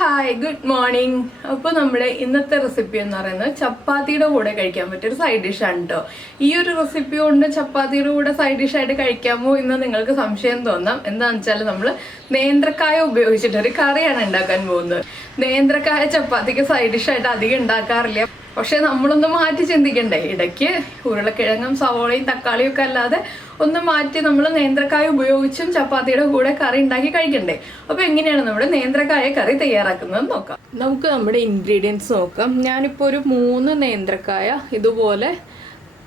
Hi good morning. അപ്പോൾ നമ്മുടെ ഇന്നത്തെ റെസിപ്പി എന്ന് പറയുന്നത് ചപ്പാത്തിയുടെ കൂടെ കഴിക്കാൻ പറ്റിയൊരു സൈഡ് ഡിഷാണ് കേട്ടോ. ഈ ഒരു റെസിപ്പി കൊണ്ട് ചപ്പാത്തിയുടെ കൂടെ സൈഡ് ഡിഷായിട്ട് കഴിക്കാമോ എന്ന് നിങ്ങൾക്ക് സംശയം തോന്നാം. എന്താണെന്ന് വെച്ചാൽ നമ്മൾ നേന്ത്രക്കായ ഉപയോഗിച്ചിട്ടൊരു കറിയാണ് ഉണ്ടാക്കാൻ പോകുന്നത്. നേന്ത്രക്കായ ചപ്പാത്തിക്ക് സൈഡ് ഡിഷായിട്ട് അധികം ഉണ്ടാക്കാറില്ല. പക്ഷെ നമ്മളൊന്ന് മാറ്റി ചിന്തിക്കണ്ടേ, ഇടയ്ക്ക് ഉരുളക്കിഴങ്ങും സവോളയും തക്കാളിയും ഒക്കെ അല്ലാതെ ഒന്ന് മാറ്റി നമ്മൾ നേന്ത്രക്കായ ഉപയോഗിച്ചും ചപ്പാത്തിയുടെ കൂടെ കറി ഉണ്ടാക്കി കഴിക്കണ്ടേ. അപ്പോൾ എങ്ങനെയാണ് നമ്മുടെ നേന്ത്രക്കായ കറി തയ്യാറാക്കുന്നത് നോക്കാം. നമുക്ക് നമ്മുടെ ഇൻഗ്രീഡിയൻസ് നോക്കാം. ഞാനിപ്പോൾ ഒരു 3 നേന്ത്രക്കായ ഇതുപോലെ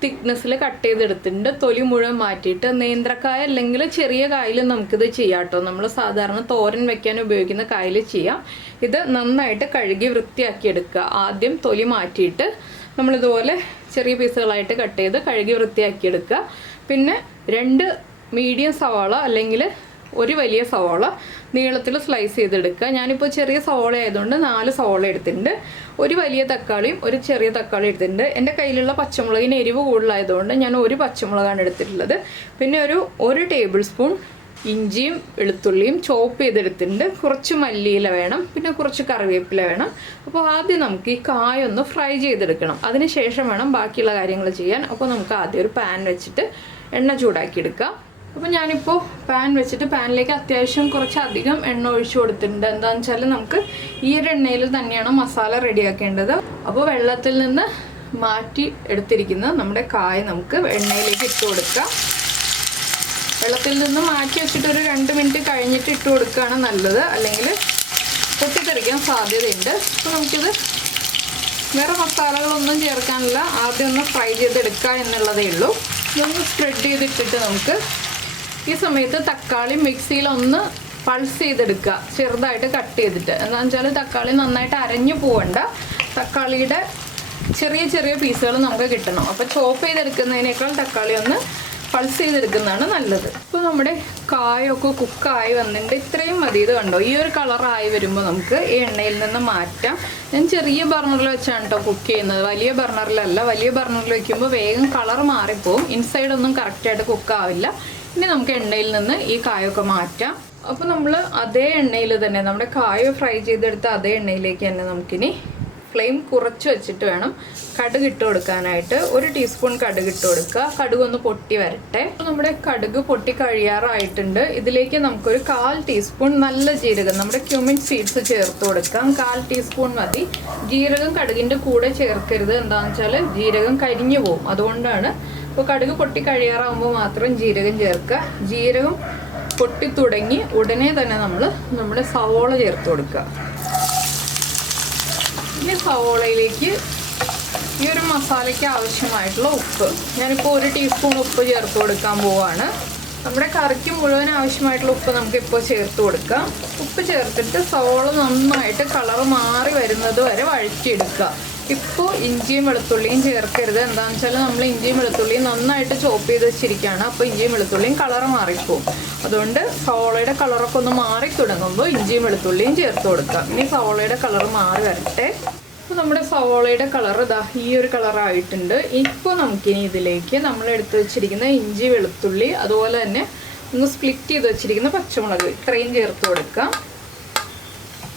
തിക്നെസ്സിൽ കട്ട് ചെയ്തെടുത്തിട്ടുണ്ട്. തൊലി മുഴുവൻ മാറ്റിയിട്ട് നേന്ത്രക്കായ അല്ലെങ്കിൽ ചെറിയ കായൽ നമുക്കിത് ചെയ്യാം കേട്ടോ. നമ്മൾ സാധാരണ തോരൻ വെക്കാൻ ഉപയോഗിക്കുന്ന കായൽ ചെയ്യാം. ഇത് നന്നായിട്ട് കഴുകി വൃത്തിയാക്കി എടുക്കുക. ആദ്യം തൊലി മാറ്റിയിട്ട് നമ്മളിതുപോലെ ചെറിയ പീസുകളായിട്ട് കട്ട് ചെയ്ത് കഴുകി വൃത്തിയാക്കി എടുക്കുക. പിന്നെ 2 മീഡിയം സവാള അല്ലെങ്കിൽ ഒരു വലിയ സവാള നീളത്തിൽ സ്ലൈസ് ചെയ്തെടുക്കുക. ഞാനിപ്പോൾ ചെറിയ സവാള ആയതുകൊണ്ട് 4 സവാള എടുത്തിട്ടുണ്ട്. ഒരു വലിയ തക്കാളിയും ഒരു ചെറിയ തക്കാളി എടുത്തിട്ടുണ്ട്. എൻ്റെ കയ്യിലുള്ള പച്ചമുളകിന് എരിവ് കൂടുതലായതുകൊണ്ട് ഞാൻ ഒരു പച്ചമുളകാണ് എടുത്തിട്ടുള്ളത്. പിന്നെ ഒരു ടേബിൾ സ്പൂൺ ഇഞ്ചിയും വെളുത്തുള്ളിയും ചോപ്പ് ചെയ്തെടുത്തിട്ടുണ്ട്. കുറച്ച് മല്ലിയില വേണം, പിന്നെ കുറച്ച് കറിവേപ്പില വേണം. അപ്പോൾ ആദ്യം നമുക്ക് ഈ കായ ഒന്ന് ഫ്രൈ ചെയ്തെടുക്കണം. അതിന് ശേഷം വേണം ബാക്കിയുള്ള കാര്യങ്ങൾ ചെയ്യാൻ. അപ്പോൾ നമുക്ക് ആദ്യം ഒരു പാൻ വെച്ചിട്ട് എണ്ണ ചൂടാക്കി എടുക്കാം. അപ്പോൾ ഞാനിപ്പോൾ പാൻ വെച്ചിട്ട് പാനിലേക്ക് അത്യാവശ്യം കുറച്ചധികം എണ്ണ ഒഴിച്ചു കൊടുത്തിട്ടുണ്ട്. എന്താണെന്ന് വെച്ചാൽ നമുക്ക് ഈ ഒരു എണ്ണയിൽ തന്നെയാണ് മസാല റെഡിയാക്കേണ്ടത്. അപ്പോൾ വെള്ളത്തിൽ നിന്ന് മാറ്റി എടുത്തിരിക്കുന്ന നമ്മുടെ കായ നമുക്ക് എണ്ണയിലേക്ക് ഇട്ട് കൊടുക്കാം. വെള്ളത്തിൽ നിന്ന് മാറ്റി വെച്ചിട്ട് ഒരു 2 മിനിറ്റ് കഴിഞ്ഞിട്ട് ഇട്ട് കൊടുക്കുകയാണ് നല്ലത്, അല്ലെങ്കിൽ പൊട്ടിത്തെറിക്കാൻ സാധ്യതയുണ്ട്. അപ്പോൾ നമുക്കിത് വേറെ മസാലകളൊന്നും ചേർക്കാനില്ല, ആദ്യം ഒന്ന് ഫ്രൈ ചെയ്തെടുക്കുക എന്നുള്ളതേ ഉള്ളൂ. ഇതൊന്ന് സ്പ്രെഡ് ചെയ്തിട്ടിട്ട് നമുക്ക് ഈ സമയത്ത് തക്കാളി മിക്സിയിൽ ഒന്ന് പൾസ് ചെയ്തെടുക്കുക, ചെറുതായിട്ട് കട്ട് ചെയ്തിട്ട്. എന്താണെന്ന് വെച്ചാൽ തക്കാളി നന്നായിട്ട് അരഞ്ഞു പോകണ്ട, തക്കാളിയുടെ ചെറിയ ചെറിയ പീസുകൾ നമുക്ക് കിട്ടണം. അപ്പോൾ ചോപ്പ് ചെയ്തെടുക്കുന്നതിനേക്കാൾ തക്കാളി ഒന്ന് പൾസ് ചെയ്തെടുക്കുന്നതാണ് നല്ലത്. ഇപ്പോൾ നമ്മുടെ കായൊക്കെ കുക്കായി വന്നിട്ട് ഇത്രയും മതി. ഇത് കണ്ടോ, ഈ ഒരു കളറായി വരുമ്പോൾ നമുക്ക് ഈ എണ്ണയിൽ നിന്ന് മാറ്റാം. ഞാൻ ചെറിയ ബർണറിൽ വെച്ചാണ് കേട്ടോ കുക്ക് ചെയ്യുന്നത്, വലിയ ബർണറിലല്ല. വലിയ ബർണറിൽ വയ്ക്കുമ്പോൾ വേഗം കളർ മാറിപ്പോവും, ഇൻസൈഡൊന്നും കറക്റ്റായിട്ട് കുക്കാവില്ല. ഇനി നമുക്ക് എണ്ണയിൽ നിന്ന് ഈ കായൊക്കെ മാറ്റാം. അപ്പോൾ നമ്മൾ അതേ എണ്ണയിൽ തന്നെ നമ്മുടെ കായ ഫ്രൈ ചെയ്തെടുത്ത അതേ എണ്ണയിലേക്ക് തന്നെ നമുക്കിനി ഫ്ലെയിം കുറച്ച് വെച്ചിട്ട് വേണം കടുക് ഇട്ട് കൊടുക്കാനായിട്ട്. 1 ടീസ്പൂൺ കടുക് ഇട്ട് കൊടുക്കുക. കടുക് ഒന്ന് പൊട്ടി വരട്ടെ. നമ്മുടെ കടുക് പൊട്ടി കഴിയാറായിട്ടുണ്ട്. ഇതിലേക്ക് നമുക്കൊരു 1/4 ടീസ്പൂൺ നല്ല ജീരകം, നമ്മുടെ ക്യൂമിൻ സീഡ്സ് ചേർത്ത് കൊടുക്കാം. 1/4 ടീസ്പൂൺ മതി. ജീരകം കടുകിൻ്റെ കൂടെ ചേർക്കരുത്. എന്താണെന്ന് വെച്ചാൽ ജീരകം കരിഞ്ഞു പോകും, അതുകൊണ്ടാണ്. അപ്പോൾ കടുക് പൊട്ടി കഴിയാറാകുമ്പോൾ മാത്രം ജീരകം ചേർക്കുക. ജീരകം പൊട്ടി തുടങ്ങി ഉടനെ തന്നെ നമ്മൾ നമ്മുടെ സവോള ചേർത്ത് കൊടുക്കുക. ഇനി സവോളയിലേക്ക് ഈ ഒരു മസാലയ്ക്ക് ആവശ്യമായിട്ടുള്ള ഉപ്പ്, ഞാനിപ്പോൾ 1 ടീസ്പൂൺ ഉപ്പ് ചേർത്ത് കൊടുക്കാൻ പോവാണ്. നമ്മുടെ കറിക്ക് മുഴുവൻ ആവശ്യമായിട്ടുള്ള ഉപ്പ് നമുക്കിപ്പോൾ ചേർത്ത് കൊടുക്കാം. ഉപ്പ് ചേർത്തിട്ട് സവോള നന്നായിട്ട് കളർ മാറി വരുന്നത് വരെ വഴറ്റിയെടുക്കുക. ഇപ്പോൾ ഇഞ്ചിയും വെളുത്തുള്ളിയും ചേർക്കരുത്. എന്താണെന്ന് വെച്ചാൽ നമ്മൾ ഇഞ്ചിയും വെളുത്തുള്ളിയും നന്നായിട്ട് ചോപ്പ് ചെയ്ത് വെച്ചിരിക്കുകയാണ്. അപ്പോൾ ഇഞ്ചിയും വെളുത്തുള്ളിയും കളർ മാറിപ്പോവും. അതുകൊണ്ട് സവോളയുടെ കളറൊക്കെ ഒന്ന് മാറി തുടങ്ങുമ്പോൾ ഇഞ്ചിയും വെളുത്തുള്ളിയും ചേർത്ത് കൊടുക്കാം. ഇനി സവോളയുടെ കളർ മാറി വരട്ടെ. അപ്പോൾ നമ്മുടെ സവോളയുടെ കളർ ഇതാ ഈ ഒരു കളറായിട്ടുണ്ട്. ഇപ്പോൾ നമുക്കിനി ഇതിലേക്ക് നമ്മൾ എടുത്ത് വെച്ചിരിക്കുന്ന ഇഞ്ചി വെളുത്തുള്ളി, അതുപോലെ തന്നെ ഒന്ന് സ്പ്ലിറ്റ് ചെയ്ത് വെച്ചിരിക്കുന്ന പച്ചമുളക്, ഇത്രയും ചേർത്ത് കൊടുക്കാം.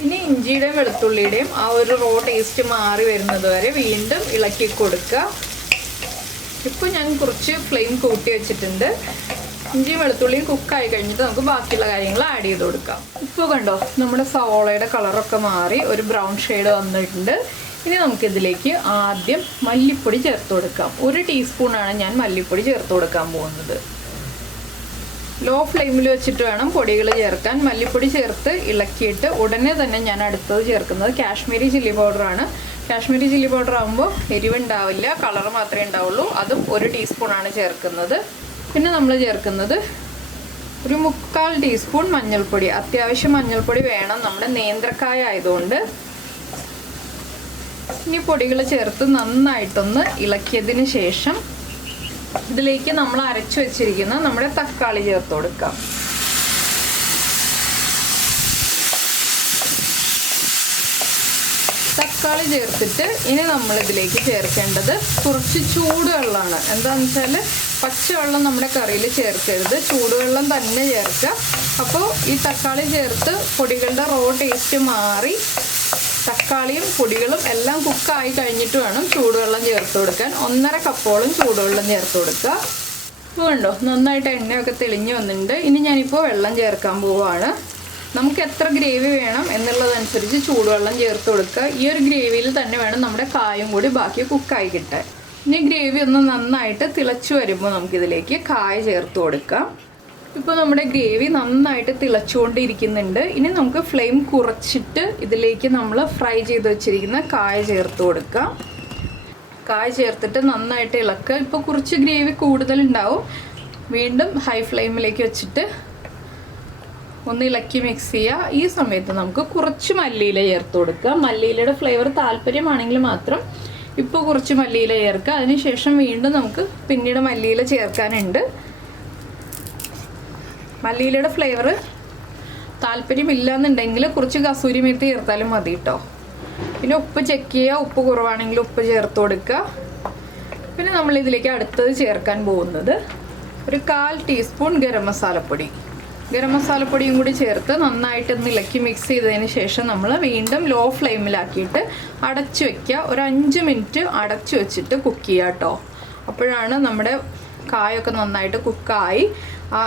ഇനി ഇഞ്ചിയുടെയും വെളുത്തുള്ളിയുടെയും ആ ഒരു റോ ടേസ്റ്റ് മാറി വരുന്നത് വരെ വീണ്ടും ഇളക്കി കൊടുക്കുക. ഇപ്പോൾ ഞാൻ കുറച്ച് ഫ്ലെയിം കൂട്ടി വെച്ചിട്ടുണ്ട്. ഇഞ്ചിയും വെളുത്തുള്ളിയും കുക്കായി കഴിഞ്ഞിട്ട് നമുക്ക് ബാക്കിയുള്ള കാര്യങ്ങൾ ആഡ് ചെയ്ത് കൊടുക്കാം. ഇപ്പോൾ കണ്ടോ, നമ്മുടെ സവോളയുടെ കളറൊക്കെ മാറി ഒരു ബ്രൗൺ ഷെയ്ഡ് വന്നിട്ടുണ്ട്. ഇനി നമുക്കിതിലേക്ക് ആദ്യം മല്ലിപ്പൊടി ചേർത്ത് കൊടുക്കാം. 1 ടീസ്പൂണാണ് ഞാൻ മല്ലിപ്പൊടി ചേർത്ത് കൊടുക്കാൻ പോകുന്നത്. ലോ ഫ്ലെയിമിൽ വെച്ചിട്ട് വേണം പൊടികൾ ചേർക്കാൻ. മല്ലിപ്പൊടി ചേർത്ത് ഇളക്കിയിട്ട് ഉടനെ തന്നെ ഞാൻ അടുത്തത് ചേർക്കുന്നത് കാശ്മീരി ചില്ലി പൗഡറാണ്. കാശ്മീരി ചില്ലി പൗഡർ ആകുമ്പോൾ എരിവുണ്ടാവില്ല, കളർ മാത്രമേ ഉണ്ടാവുള്ളൂ. അതും 1 ടീസ്പൂണാണ് ചേർക്കുന്നത്. പിന്നെ നമ്മൾ ചേർക്കുന്നത് ഒരു 3/4 ടീസ്പൂൺ മഞ്ഞൾപ്പൊടി. അത്യാവശ്യം മഞ്ഞൾപ്പൊടി വേണം, നമ്മുടെ നേന്ത്രക്കായ ആയതുകൊണ്ട്. ഇനി പൊടികൾ ചേർത്ത് നന്നായിട്ടൊന്ന് ഇളക്കിയതിന് ശേഷം ഇതിലേക്ക് നമ്മൾ അരച്ചു വെച്ചിരിക്കുന്ന നമ്മുടെ തക്കാളി ചേർത്ത് കൊടുക്കാം. തക്കാളി ചേർത്തിട്ട് ഇനി നമ്മളിതിലേക്ക് ചേർക്കേണ്ടത് കുറച്ച് ചൂടുവെള്ളമാണ്. എന്താണെന്ന് വെച്ചാൽ പച്ചവെള്ളം നമ്മുടെ കറിയിൽ ചേർക്കരുത്, ചൂടുവെള്ളം തന്നെ ചേർക്കുക. അപ്പോൾ ഈ തക്കാളി ചേർത്ത് പൊടികളുടെ റോ ടേസ്റ്റ് മാറി തക്കാളിയും പൊടികളും എല്ലാം കുക്കായി കഴിഞ്ഞിട്ട് വേണം ചൂടുവെള്ളം ചേർത്ത് കൊടുക്കാൻ. 1.5 കപ്പോളം ചൂടുവെള്ളം ചേർത്ത് കൊടുക്കുക. ഇപ്പോൾ കണ്ടോ നന്നായിട്ട് എണ്ണയൊക്കെ തെളിഞ്ഞ് വന്നിട്ടുണ്ട്. ഇനി ഞാനിപ്പോൾ വെള്ളം ചേർക്കാൻ പോവുകയാണ്. നമുക്ക് എത്ര ഗ്രേവി വേണം എന്നുള്ളതനുസരിച്ച് ചൂടുവെള്ളം ചേർത്ത് കൊടുക്കുക. ഈ ഒരു ഗ്രേവിയിൽ തന്നെ വേണം നമ്മുടെ കായും കൂടി ബാക്കി കുക്കായി കിട്ടാൻ. ഇനി ഗ്രേവി ഒന്ന് നന്നായിട്ട് തിളച്ചു വരുമ്പോൾ നമുക്കിതിലേക്ക് കായ ചേർത്ത് കൊടുക്കാം. ഇപ്പോൾ നമ്മുടെ ഗ്രേവി നന്നായിട്ട് തിളച്ചുകൊണ്ടിരിക്കുന്നുണ്ട്. ഇനി നമുക്ക് ഫ്ലെയിം കുറച്ചിട്ട് ഇതിലേക്ക് നമ്മൾ ഫ്രൈ ചെയ്ത് വെച്ചിരിക്കുന്ന കായ ചേർത്ത് കൊടുക്കാം. കായ ചേർത്തിട്ട് നന്നായിട്ട് ഇളക്കുക. ഇപ്പോൾ കുറച്ച് ഗ്രേവി കൂടുതലുണ്ടാവും. വീണ്ടും ഹൈ ഫ്ലെയിമിലേക്ക് വെച്ചിട്ട് ഒന്ന് ഇളക്കി മിക്സ് ചെയ്യുക. ഈ സമയത്ത് നമുക്ക് കുറച്ച് മല്ലിയില ചേർത്ത് കൊടുക്കുക. മല്ലിയിലയുടെ ഫ്ലേവർ താല്പര്യമാണെങ്കിൽ മാത്രം ഇപ്പോൾ കുറച്ച് മല്ലിയില ചേർക്കുക. അതിനുശേഷം വീണ്ടും നമുക്ക് പിന്നീട് മല്ലിയില ചേർക്കാനുണ്ട്. മല്ലിയിലയുടെ ഫ്ലേവർ താല്പര്യമില്ല എന്നുണ്ടെങ്കിൽ കുറച്ച് കസൂരി മേത്തി ചേർത്താലും മതി കേട്ടോ. പിന്നെ ഉപ്പ് ചെക്ക് ചെയ്യുക. ഉപ്പ് കുറവാണെങ്കിൽ ഉപ്പ് ചേർത്ത് കൊടുക്കുക. പിന്നെ നമ്മളിതിലേക്ക് അടുത്തത് ചേർക്കാൻ പോകുന്നത് ഒരു 1/4 ടീസ്പൂൺ ഗരം മസാലപ്പൊടി. ഗരം മസാലപ്പൊടിയും കൂടി ചേർത്ത് നന്നായിട്ട് ഒന്ന് ഇളക്കി മിക്സ് ചെയ്തതിന് ശേഷം നമ്മൾ വീണ്ടും ലോ ഫ്ലെയിമിലാക്കിയിട്ട് അടച്ചു വയ്ക്കുക. ഒരു 5 മിനിറ്റ് അടച്ചു വെച്ചിട്ട് കുക്ക് ചെയ്യുക കേട്ടോ. അപ്പോഴാണ് നമ്മുടെ കായൊക്കെ നന്നായിട്ട് കുക്കായി ആ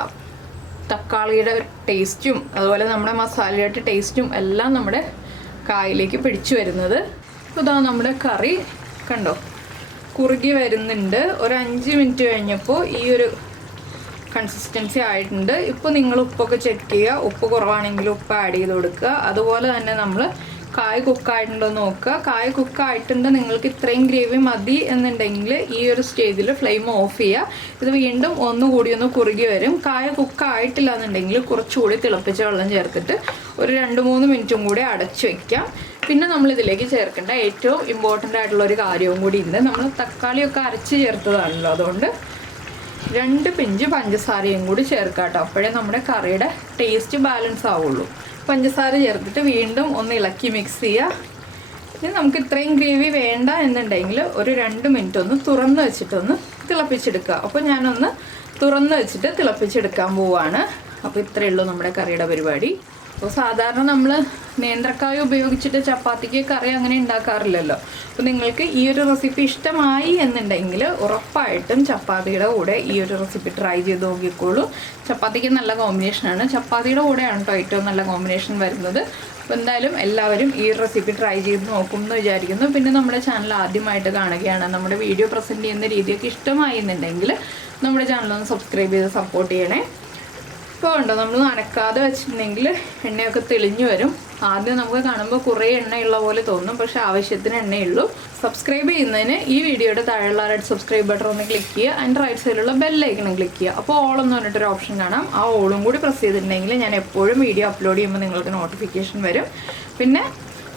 തക്കാളിയുടെ ടേസ്റ്റും അതുപോലെ നമ്മുടെ മസാലയുടെ ടേസ്റ്റും എല്ലാം നമ്മുടെ കായിലേക്ക് പിടിച്ചു വരുന്നത്. അപ്പോൾ ഇതാ നമ്മുടെ കറി കണ്ടോ കുറുകി വരുന്നുണ്ട്. ഒരു 5 മിനിറ്റ് കഴിഞ്ഞപ്പോൾ ഈ ഒരു കൺസിസ്റ്റൻസി ആയിട്ടുണ്ട്. ഇപ്പോൾ നിങ്ങൾ ഉപ്പൊക്കെ ചെക്ക് ചെയ്യുക. ഉപ്പ് കുറവാണെങ്കിൽ ഉപ്പ് ആഡ് ചെയ്ത് കൊടുക്കുക. അതുപോലെ തന്നെ നമ്മൾ കായ കുക്കായിട്ടുണ്ടോ നോക്കുക. കായ കുക്കായിട്ടുണ്ട് നിങ്ങൾക്ക് ഇത്രയും ഗ്രേവി മതി എന്നുണ്ടെങ്കിൽ ഈ ഒരു സ്റ്റേജിൽ ഫ്ലെയിം ഓഫ് ചെയ്യുക. ഇത് വീണ്ടും ഒന്നുകൂടി ഒന്ന് കുറുകി വരും. കായ കുക്കായിട്ടില്ല എന്നുണ്ടെങ്കിൽ കുറച്ചുകൂടി തിളപ്പിച്ച വെള്ളം ചേർത്തിട്ട് ഒരു 2-3 മിനിറ്റും കൂടി അടച്ചു വയ്ക്കാം. പിന്നെ നമ്മളിതിലേക്ക് ചേർക്കേണ്ട ഏറ്റവും ഇമ്പോർട്ടൻ്റ് ആയിട്ടുള്ള ഒരു കാര്യവും കൂടി ഉണ്ട്. നമ്മൾ തക്കാളിയൊക്കെ അരച്ച് ചേർത്തതാണല്ലോ, അതുകൊണ്ട് 2 പിഞ്ച് പഞ്ചസാരയും കൂടി ചേർക്കാം കേട്ടോ. അപ്പോഴേ നമ്മുടെ കറിയുടെ ടേസ്റ്റ് ബാലൻസ് ആവുള്ളൂ. പഞ്ചസാര ചേർത്തിട്ട് വീണ്ടും ഒന്ന് ഇളക്കി മിക്സ് ചെയ്യുക. ഇനി നമുക്ക് ഇത്രയും ഗ്രേവി വേണ്ട എന്നുണ്ടെങ്കിൽ ഒരു 2 മിനിറ്റ് ഒന്ന് തുറന്ന് വെച്ചിട്ടൊന്ന് തിളപ്പിച്ചെടുക്കുക. അപ്പോൾ ഞാനൊന്ന് തുറന്ന് വെച്ചിട്ട് തിളപ്പിച്ചെടുക്കാൻ പോവുകയാണ്. അപ്പോൾ ഇത്രയേ ഉള്ളൂ നമ്മുടെ കറിയുടെ പരിപാടി. അപ്പോൾ സാധാരണ നമ്മൾ നേന്ത്രക്കായ ഉപയോഗിച്ചിട്ട് ചപ്പാത്തിക്ക് കറി അങ്ങനെ ഉണ്ടാക്കാറില്ലല്ലോ. അപ്പോൾ നിങ്ങൾക്ക് ഈ ഒരു റെസിപ്പി ഇഷ്ടമായി എന്നുണ്ടെങ്കിൽ ഉറപ്പായിട്ടും ചപ്പാത്തിയുടെ കൂടെ ഈ ഒരു റെസിപ്പി ട്രൈ ചെയ്ത് നോക്കിക്കോളൂ. ചപ്പാത്തിക്ക് നല്ല കോമ്പിനേഷനാണ്. ചപ്പാത്തിയുടെ കൂടെയാണ് കേട്ടോ ഏറ്റവും നല്ല കോമ്പിനേഷൻ വരുന്നത്. അപ്പോൾ എന്തായാലും എല്ലാവരും ഈ റെസിപ്പി ട്രൈ ചെയ്ത് നോക്കും എന്ന് വിചാരിക്കുന്നു. പിന്നെ നമ്മുടെ ചാനൽ ആദ്യമായിട്ട് കാണുകയാണ്, നമ്മുടെ വീഡിയോ പ്രസൻറ്റ് ചെയ്യുന്ന രീതിയൊക്കെ ഇഷ്ടമായി എന്നുണ്ടെങ്കിൽ നമ്മുടെ ചാനലൊന്ന് സബ്സ്ക്രൈബ് ചെയ്ത് സപ്പോർട്ട് ചെയ്യണേ. ഇപ്പോൾ ഉണ്ടോ നമ്മൾ നനക്കാതെ വെച്ചിട്ടുണ്ടെങ്കിൽ എണ്ണയൊക്കെ തെളിഞ്ഞു വരും. ആദ്യം നമുക്ക് കാണുമ്പോൾ കുറേ എണ്ണയുള്ള പോലെ തോന്നും, പക്ഷേ ആവശ്യത്തിന് എണ്ണയുള്ളൂ. സബ്സ്ക്രൈബ് ചെയ്യുന്നതിന് ഈ വീഡിയോയുടെ താഴെയുള്ള റെഡ് സബ്സ്ക്രൈബ് ബട്ടൺ ഒന്ന് ക്ലിക്ക് ചെയ്യുക. അതിൻ്റെ റൈറ്റ് സൈഡിലുള്ള ബെല്ലൈക്കണം ക്ലിക്ക് ചെയ്യുക. അപ്പോൾ ഓൾ എന്ന് പറഞ്ഞിട്ടൊരു ഓപ്ഷൻ കാണാം. ആ ഓളും കൂടി പ്രസ് ചെയ്തിട്ടുണ്ടെങ്കിൽ ഞാൻ എപ്പോഴും വീഡിയോ അപ്ലോഡ് ചെയ്യുമ്പോൾ നിങ്ങൾക്ക് നോട്ടിഫിക്കേഷൻ വരും. പിന്നെ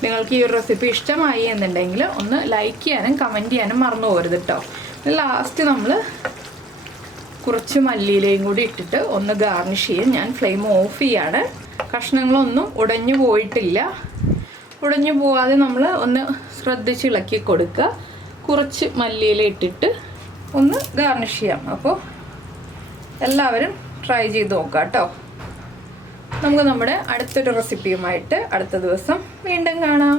നിങ്ങൾക്ക് ഈ ഒരു റെസിപ്പി ഇഷ്ടമായി എന്നുണ്ടെങ്കിൽ ഒന്ന് ലൈക്ക് ചെയ്യാനും കമൻറ്റ് ചെയ്യാനും മറന്നു പോകരുത് കേട്ടോ. ലാസ്റ്റ് നമ്മൾ കുറച്ച് മല്ലിയിലയും കൂടി ഇട്ടിട്ട് ഒന്ന് ഗാർണിഷ് ചെയ്യും. ഞാൻ ഫ്ലെയിം ഓഫ് ചെയ്യാണ്. കഷ്ണങ്ങളൊന്നും ഉടഞ്ഞു പോയിട്ടില്ല. ഉടഞ്ഞു പോവാതെ നമ്മൾ ഒന്ന് ശ്രദ്ധിച്ച് ഇളക്കി കൊടുക്കുക. കുറച്ച് മല്ലിയില ഇട്ടിട്ട് ഒന്ന് ഗാർണിഷ് ചെയ്യാം. അപ്പോൾ എല്ലാവരും ട്രൈ ചെയ്ത് നോക്കാം കേട്ടോ. നമുക്ക് നമ്മുടെ അടുത്തൊരു റെസിപ്പിയുമായിട്ട് അടുത്ത ദിവസം വീണ്ടും കാണാം.